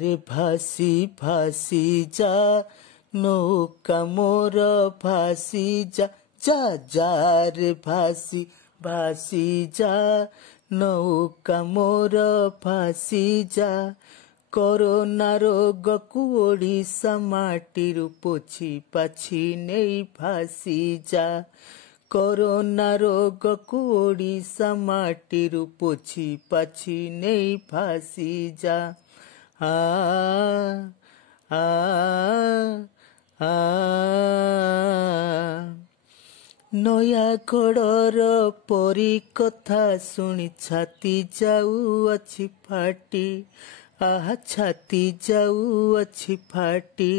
रे भासी भासी जा नौका मोर भासी जा जा जा रे भासी भासी जा नौका मोर भासी जा कोरोना रोग को ओडिशा माटीरु पोछि पाछि नहीं भासी जा कोरोना रोग को ओडिशा माटीरु पोछि पाछि नहीं भासी जा आ आ आ नयागढ़र परी कथा शुणी छाती जाऊअछि फाटी आहा छाती जाऊअछि फाटी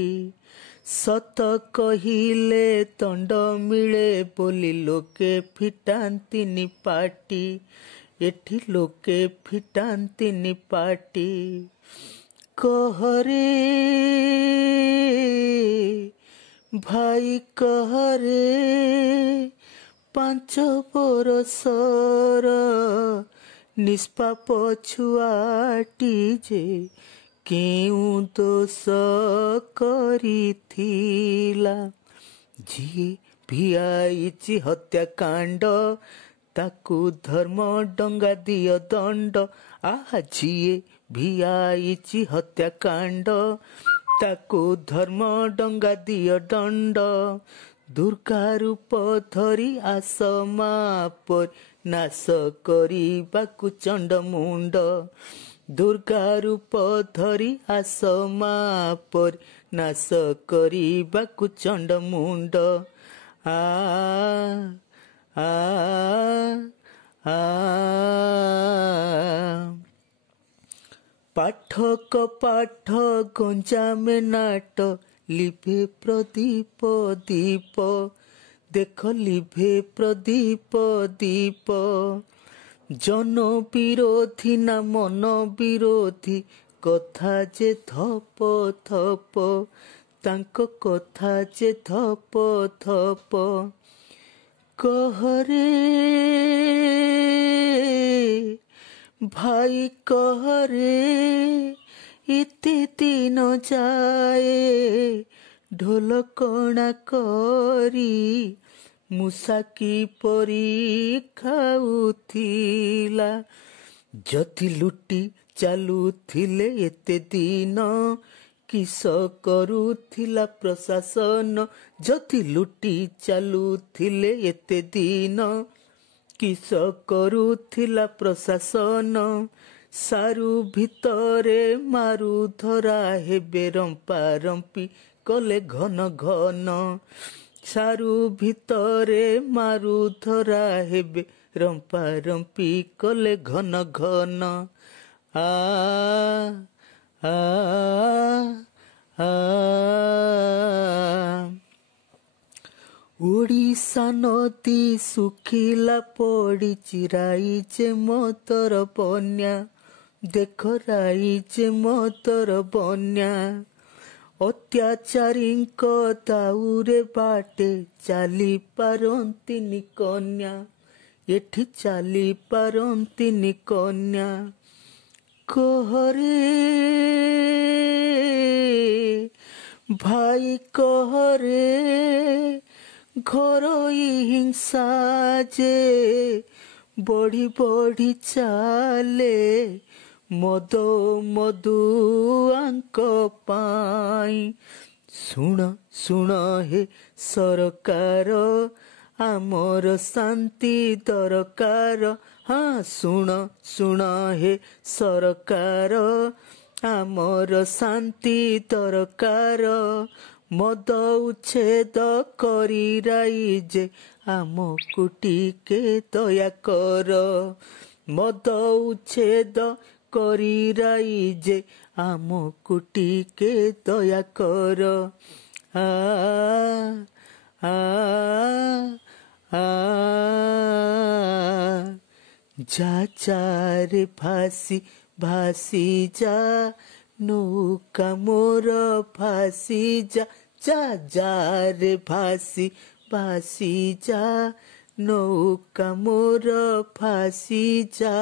सत कहिले तंड मिले बोली लोके फिटांतिनी पाटी एठी लोके फिटांतिनी पाटी कहरे भाई कहरे 5 बरसर निष्पाप छुआटी जे केउ दोष करिथिला जी भिआईची हत्याकांड ताकू धर्म डंगा दियो दंड आहा जीए भिआईची हत्याकांड ताकू धर्म डंगा दियो दंड दुर्गा रूप धरी आस मापर नाश करिबाकु चंड मुंड दुर्गा रूप धरी आस मापर नाश करिबाकु चंड मुंड आ आ आ पाठक पाठ गंजाम नाट लिभे प्रदीप दीप देख लिभे प्रदीप दीप जन विरोधी ना मन विरोधी कथा जे थप थप तांको कथा जे थप थप कहरे भाई कहरे इति दिन जाए ढोल कणा करी मूसा की परी खाउथिला जति लुटी चालुथिले एते दिन किस करुथिला प्रशासन जति लुटी चालुथिले एते दिन किस करुथिला प्रशासन सारू भितरे मारू धरा हेबे रंपा रंपी कले घन घन सारू भितरे मारू धरा हेबे रंपा रंपी कले घन घन आ आ आ ओडिशा नदी सुखिला पड़ी चिराइचे मोतर बन्या देख राइचे मोतर बन्या अत्याचारी दाउरे बाटे चली पारंतिनी कन्या एठी चली पारंतिनी कन्या कहरे भाई कहरे घरोई हिंसा जे बढ़ी बढ़ी चाले मद मधुआंक पाई सुन सुन हे सरकार आमर शांति दरकार हाँ सुन सुन हे सरकार आमर शांति दरकार मद उच्छेद करी राइजे आम कुटी के दया कर मद उच्छेद करी राइजे आम कुटी के दया कर आ आ आ जा जा रे भासी भासी जा नौका मोर भासी जा जा जा रे भासी भासी जा नौका मोर भासी जा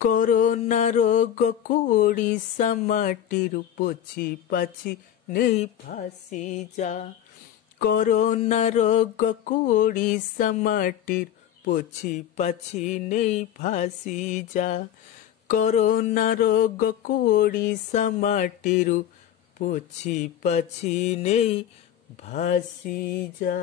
କରୋନା ରୋଗକୁ ଓଡ଼ିଶା ମାଟିରୁ ପୋଛି ପାଛି ନେଇ ଭାସି ଯା। କରୋନା ରୋଗକୁ ଓଡ଼ିଶା ମାଟିରୁ ପୋଛି ପାଛି ନେଇ ଭାସି ଯା। କରୋନା ରୋଗକୁ ଓଡ଼ିଶା ମାଟିରୁ ପୋଛି ପାଛି ନେଇ ଭାସି ଯା।